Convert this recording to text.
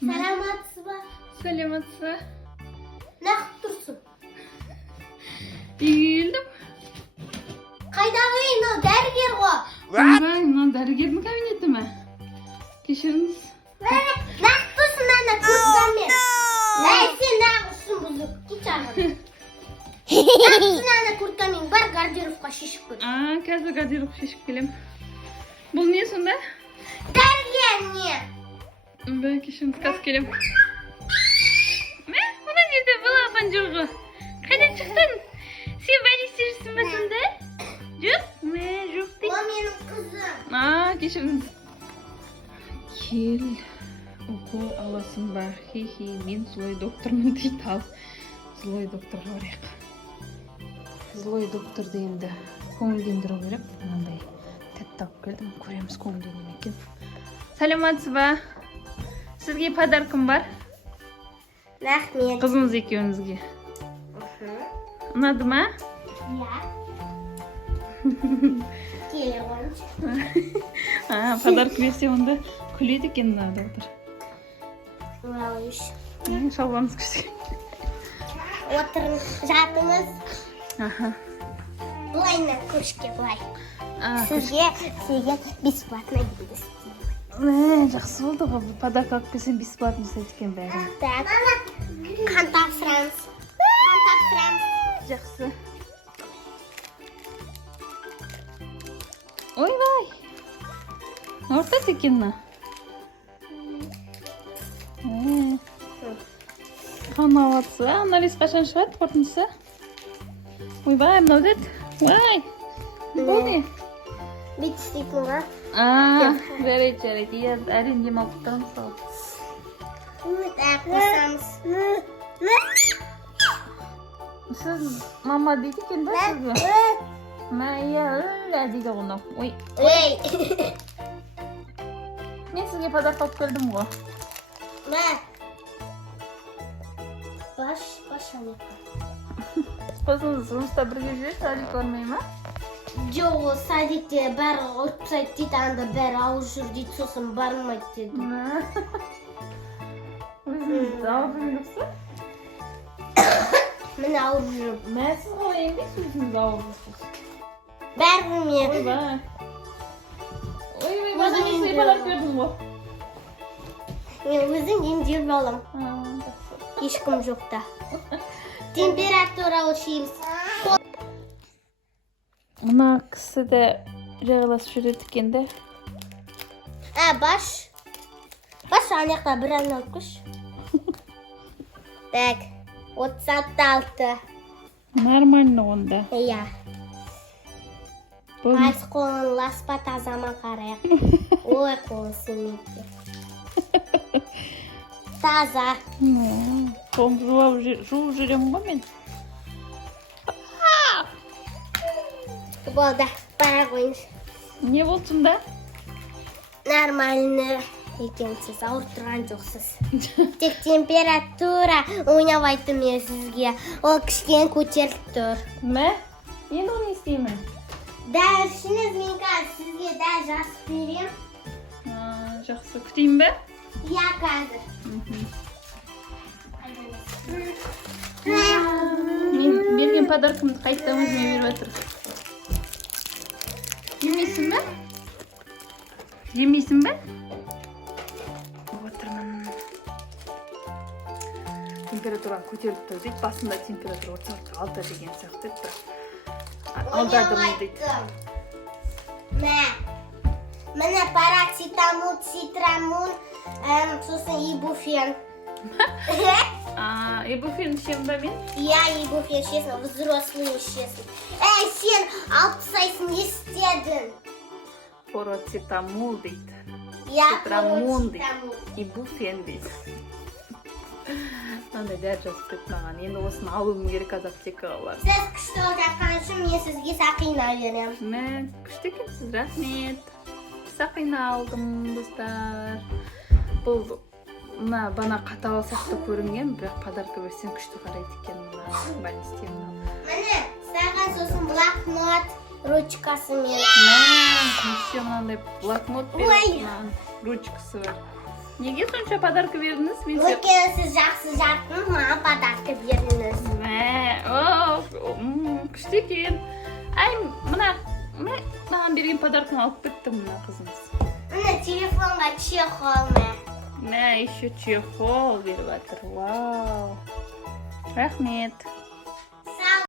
Саламатсыз ба? Саламатсыз. Нақып тұрсың? Келдім. Қайдағы мынау дәрігер ғой. Ойбай, мынау дәрігердің кабинеті ме? Кешіріңіз. Нақып тұрсың ана көрсенмен. Сен нағысың бұзып. Кет ағын. Нақысың ана курткамен бар гардеробқа шешіп көр. Қазір гардероб шешіп келем. Бұл не сонда? Дәрігер не? Ойбай, кешіріңіз, қазір келем. Мына жерде балапан жүр ғой. Қайдан шықтың? Сен больницте жүрсің бе сонда? Жоқ? Жоқ дейді. Ол менің қызым. Кешіріңіз. Кел, укол аласың ба? Хе-хе, мен злой доктормын дейді. Ал, злой докторға барайық. Злой докторды енді көңілдендіру керек. Мынандай тәтті алып келдім. Көреміз көңілдене ме екен. Саламатсыз ба? Сізге подаркым бар. Рахмет. Қызыңыз екеуіңізге. Ұнады ма? Иә. Келе қойыңыз. Подарок берсе онда күледі екен мына доктор. Алайыш. Шалбарыңыз күшті. Отырыңыз, жатыңыз. Былайына көшке былай. Сізге бесплатно дейміз. Жақсы болды ғой. Подарок алып келсем бесплатно жасайды екен бәрін. Так. Қан тапсырамыз. Жақсы. Ойбай. Ортас екен мына. Қан алатсы. Анализ қашан шығады қорытындысы? Ойбай, мынау деді. Ой. Бұл не? Бит істейтін ғой. Жарайды. Иә, әрең демалып тұрамыз сау. Так, қосамыз. Сіз мама дейді екен ба сізге? Иә, дейді ғына. Ой. Мен сізге подарок алып келдім ғой. Баш Алика. Қызыңыз жұмыста бірге жүреді, садик бармай ма? Жоқ, ол садикте бәрі ұтпайды дейді, анда бәрі ауыз жүр дейді, сосын бармайды деді. Өзіңіз ауыр жүрсіз? Міне ауыр жүріп. Сіз қалай емдейсіз өзіңіз ауыр жүрсіз? Бәрі мен. Ойбай, бана мен сізге подарок бердім ғой. Мен өзім емдеп алам. Ешкім жоқ та. Температура өлшейміз. Мына кісі де жағаласып жүреді екен де. Баш ана жақта бір алып көш. Так, 36. Нормально онда. Иә. Қайсы қолын ласпа тазама қарайық. Ой, қолын сүймейді. Таза. Қолым жуып жүрем ғой мен. Болды, бара қойыңыз. Не болды сонда? Нормально екенсіз, ауырып тұрған жоқсыз. Тек температура ойнабайды мен сізге. Ол кішкене көтеріліп тұр. Енді оны істеймін. Дәл ішіңіз, мен қазір сізге дәл жасып берем. Жақсы, күтейін бе? Иә, қазір. Мен берген подаркымды қайтадан өзіме беріп жатыр. Жемейсің бе? Отырмын. Температура көтеріліп тұр дейді. Басында температура 36 деген сияқты еді. Алдадым дейді. Міне парацетамол, цитрамон, сосын ибуфен. Ибуфен ішемін ба мен? Иә, ибуфен ішесің, взрослый ішесің. Сен 6 айсың не істедің? Парацетамол дейді. Цитрамон дейді. Ибуфен дейді. Мынандай дәрі жазып кетті маған. Енді осыны алуым керек аптекаға. Сіз күшті ол жатқан үшін мен сізге сақина берем. Күшті екенсіз, рахмет. Сақина алдым, достар. Бұл бана қатал сияқты көрінген, бірақ подарка берсең күшті қарайды екен. Міне, саған сосын блокнот, ручкасы мен. Еще мынандай блокнот беріп, ручкасы бар. Неге сонша подарка бердіңіз? Мен Өйткені сіз жақсы жаттыңыз, маған подарка бердіңіз. Күшті екен. Ай, маған берген подарканы алып кетті мына қызымыз. Міне телефонға чехол ма? Еще чехол беріп жатыр. Вау. Рахмет.